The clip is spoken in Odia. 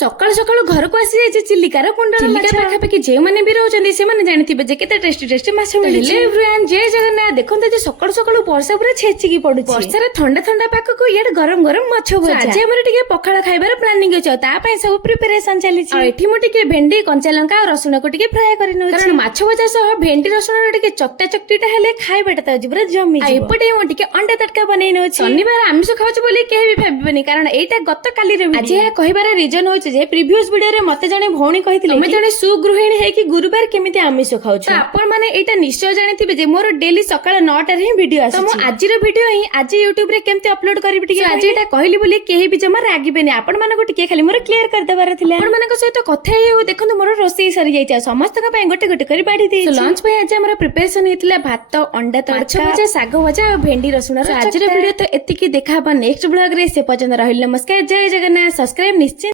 ସକାଳୁ ସକାଳୁ ଘରକୁ ଆସିଯାଇଛି ଚିଲିକାର କୁଣ୍ଡଳ ମାଛ। ପାଖାପାଖି ଯେଉଁମାନେ ବି ରହୁଛନ୍ତି ସେମାନେ ଜାଣିଥିବେ ଯେ କେତେ ଟେଷ୍ଟି ଟେଷ୍ଟି ମାଛ ମିଳୁଛି। ଜୟ ଜଗନ୍ନାଥ। ଦେଖନ୍ତୁ ଯେ ସକାଳୁ ସକାଳୁ ବର୍ଷା ପୁରା ଛେଚିକି ପଡୁଛି। ବର୍ଷାରେ ଥଣ୍ଡା ଥଣ୍ଡା ପାଖକୁ ଇଆଡେ ଗରମ ଗରମ ମାଛ ଭଜା। ଆଜି ଆମର ଟିକେ ପଖାଳ ଖାଇବାର ପ୍ଲାନିଂ ଅଛି, ଆଉ ତା ପାଇଁ ସବୁ ପ୍ରିପାରେସନ ଚାଲିଛି। ଆଉ ଏଠି ମୁଁ ଟିକେ ଭେଣ୍ଡି, କଞ୍ଚା ଲଙ୍କା ଆଉ ରସୁଣକୁ ଟିକେ ଫ୍ରାଏ କରି ନେଉଛି, କାରଣ ମାଛ ଭଜା ସହ ଭେଣ୍ଡି ରସୁଣର ଟିକେ ଚକଟା ଚକଟିଟା ହେଲେ ଖାଇବାଟା ତ ପୁରା ଜମିଯିବ। ଆଉ ଏପଟେ ମୁଁ ଟିକେ ଅଣ୍ଡା ତଟକା ବନେଇ ନେଉଛି। ଶନିବାର ଆମିଷ ଖାଉଛି ବୋଲି କେହି ବି ଭାବିବେନି, କାରଣ ଏଇଟା ଗତକାଲିର ଭିଡିଓ। ଆଜି ଏହା କହିବାର ରିଜନ ହଉଛି ଯେ ପ୍ରିଭିୟସ ଭିଡିଓରେ ମତେ ଜଣେ ଭଉଣୀ କହିଥିଲେ ତମେ ଜଣେ ସୁଗୃହିଣୀ ହେଇକି ଗୁରୁବାର କେମିତି ଆମିଷ ଖାଉଛ। ତ ଆପଣ ମାନେ ଏଇଟା ନିଶ୍ଚୟ ଜାଣିଥିବେ ଯେ ମୋର ଡେଲି ସକାଳ 9ଟାରେ ହିଁ ଭିଡିଓ ଆସୁଛି। ତ ମୁଁ ଆଜିର ଭିଡିଓ ହିଁ ଆଜି ୟୁଟ୍ୟୁବରେ କେମିତି ଅପଲୋଡ କରିବି ଟିକେ ଆଜି ଏଇଟା କହିଲି ବୋଲି କେହି ବି ଜମା ରାଗିବେନି। ଆପଣ ମାନଙ୍କୁ ଟିକେ ଖାଲି ମୋର କ୍ଲିୟର କରିଦେବାର ଥିଲା। ଆପଣ ମାନଙ୍କ ସହିତ କଥା ହେଇ ଦେଖନ୍ତୁ ମୋର ରୋଷେଇ ସରି ଯାଇଛି, ଆଉ ସମସ୍ତଙ୍କ ପାଇଁ ଗୋଟେ ଗୋଟେ କରି ବାଢି ଦେଇଛି। ଲଞ୍ଚ ପାଇଁ ଆଜି ଆମର ପ୍ରିପାରେସନ ହେଇଥିଲା ଭାତ, ଅଣ୍ଡା ତଡକା, ଭଜା, ଶାଗ ଭଜା ଆଉ ଭେଣ୍ଡି ରସୁଣ। ଆଜିର ଭିଡିଓ ତ ଏତିକି, ଦେଖା ହବ ନେକ୍ସଟ ବ୍ଲଗ ରେ। ସେ ପର୍ଯ୍ୟନ୍ତ ରହିଲି ନମସ୍କାର, ଜୟ ଜଗନ୍ନାଥ। ସବସ୍କ୍ରାଇବ ନିଶ୍ଚୟ।